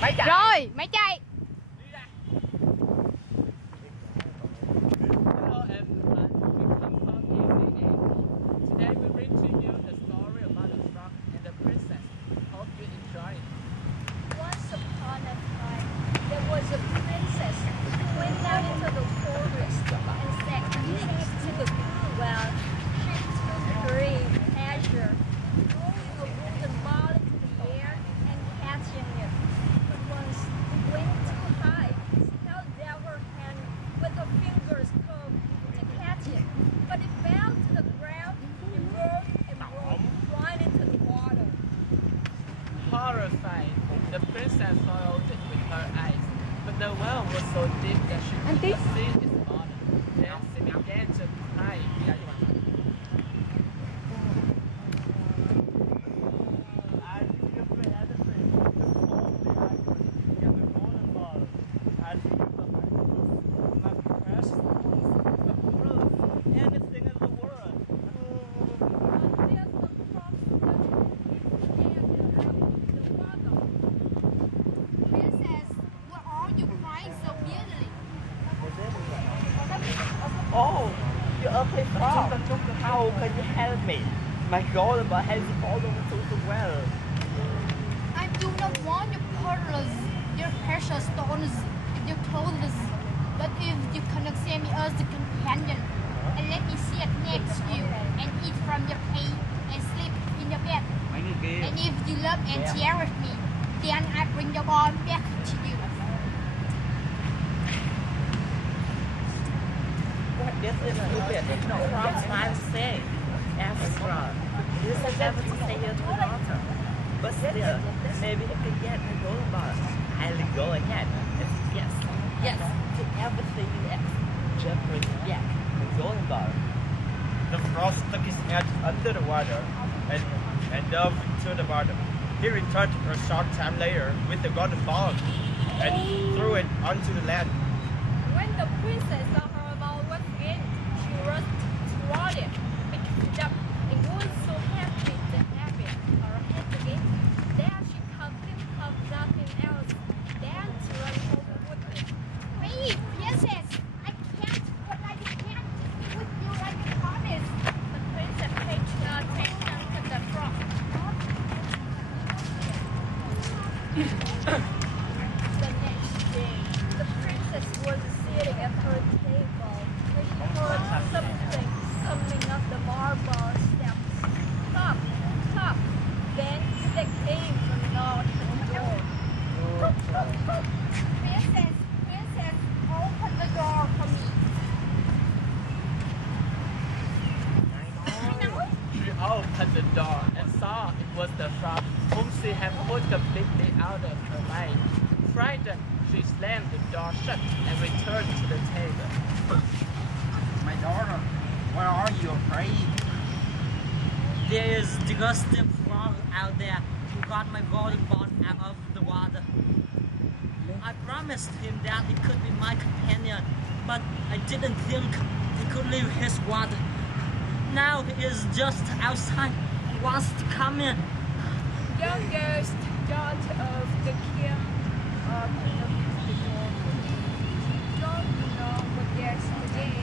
Máy chạy. Rồi, máy chạy. Hello everyone, we come from Easy Egg. Today we bring to you the story about the frog and the princess. Hope you enjoy it. Once upon a time, there was a princess who went down into the forest and sat next to the well. She took great pleasure throwing a wooden ball into the air and catching it. But once it went too high, she held down her hand with her fingers curved to catch it. But it fell to the ground and rolled right into the water. Horrified, the princess followed it with her eyes, but the well was so deep that she could not see its bottom. Then she began to cry. Oh, you're ugly frog. How can you help me? My golden ball has fallen into the well. I do not want your pearls, your precious stones, your clothes. But if you can accept me as a companion, and let me sit next to you, and eat from your plate, and sleep in your bed. And if you love and cherish me, then I bring your ball back to you. This is a stupid. No, frog's trying to say. Extra. This is never to say your daughter. But still, maybe he can get the golden ball. I'll go ahead. Yes. Yes. To everything you ask. Just bring back the golden ball. The frog stuck his head under the water and dove to the bottom. He returned a short time later with the golden ball and threw it onto the land. When the princess saw her ball was in, she rushed toward it, picked it up, and was so happy to have it her hand again. Then she could think of nothing else than to run home with it. Wait, princess, I can't, but I can't with you like I promised. The princess paid no attention to the frog. The next day, the princess was sitting at her table when she heard something coming up the marble steps. Stop, stop. Then they came and knocked at the door. Princess, princess, open the door for me. She opened the door and saw it was the frog whom she had put completely out of her mind. Frightened, she slammed the door shut and returned to the table. My daughter, why are you afraid? There is disgusting frog out there who got my golden ball out of the water. I promised him that he could be my companion, but I didn't think he could leave his water. Now he is just outside and wants to come in. Youngest daughter of the king opened the door for me. Don't you know what yesterday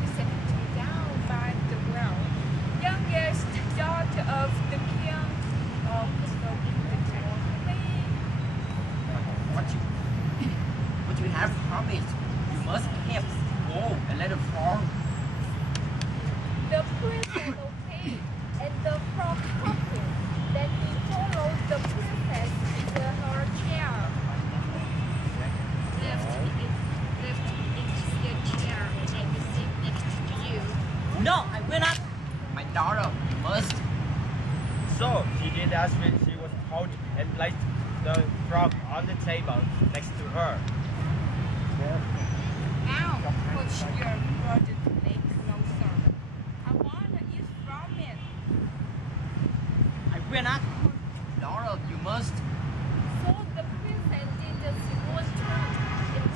you set me down by the well? Youngest daughter of the king opened the door for me. What you have promised, you must have go and let the frog. The princess obeyed, and the frog hopped him. Then he followed the princess to her chair. Left into your chair, and let me sit next to you. No, I will not. My daughter, you must. So she did as she was told and placed the frog on the table next to her. Now, push your burden leg closer. I want to eat from it. I will not. Daughter, you must. So the princess did as she was told, and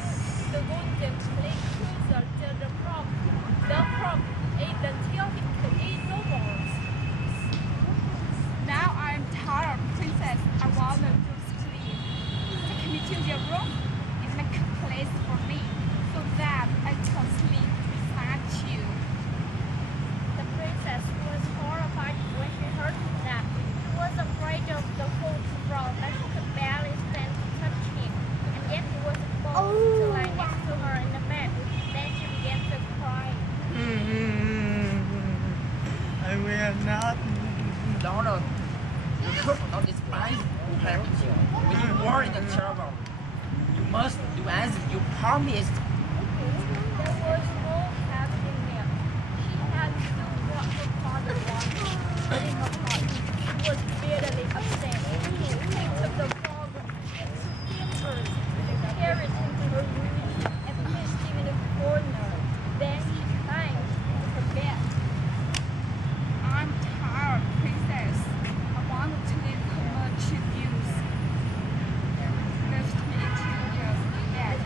the golden plate closer to the frog. The frog ate until he could eat no more. Now I'm tired, princess. I want to sleep. Take me to room and make a place for me so that I can sleep beside you. The princess was horrified when she heard that. She was afraid of the whole frog, but she could barely stand to touch him. And yet he was bold to lie next to her in the bed. Then she began to cry. I will not. Daughter, you should not despise who helped you. When you were in the trouble, you must do as you promised. There was no having him. She had to do what her father wanted. But in her heart, she was bitterly upset. She picked up the frog into timbers, carried him to her room, and pushed him in a corner. Then she climbed into her bed. I'm tired, princess. I want to live much abuse. Left me 2 years in bed.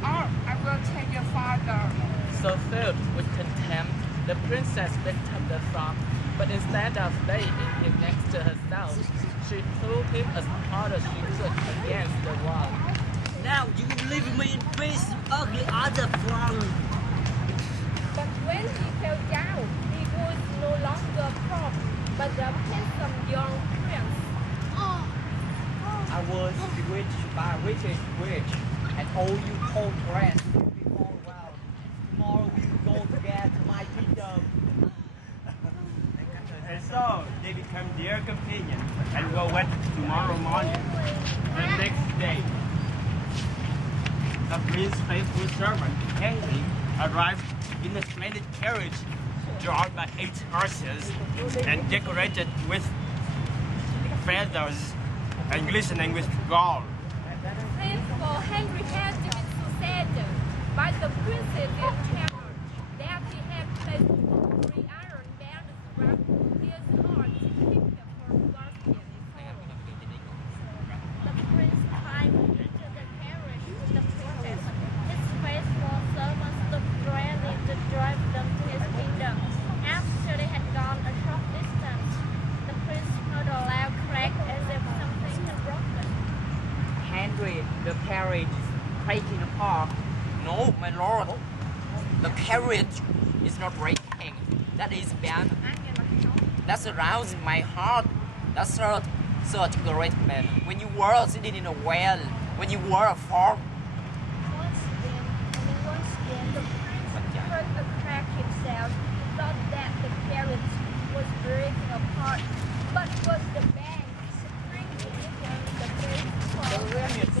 Or I will tell your father. So filled with contempt, the princess picked up the frog, but instead of laying him next to herself, she threw him as hard as she could against the wall. Now you will leave me in peace, you ugly other frog. But when he fell down, he was no longer a frog, but a handsome young prince. I was bewitched by a wicked witch, and all you cold rats will be all well. Tomorrow we will go together to my kingdom. And so they become dear companions and will wed tomorrow morning. The next day, the prince's faithful servant, Henry, arrived in a splendid carriage drawn by 8 horses and decorated with feathers and glistening with gold. Faithful Henry had been so saddened by the prince's terror that he had placed 3 iron bands around his heart to keep him from bursting his home. The prince climbed into the carriage with the princess. His faithful servants stood ready to drive them to his kingdom. After they had gone a short distance, the prince heard a loud crack as if something had broken. Henry, the carriage is breaking apart. No, my lord. The carriage is not breaking. That is bad. That's arousing my heart. That's such a great man. When you were sitting in a well, when you were a frog. Once again, the prince heard a crack himself. He thought that the carriage was breaking apart, but was the band springing into the prince's The rim is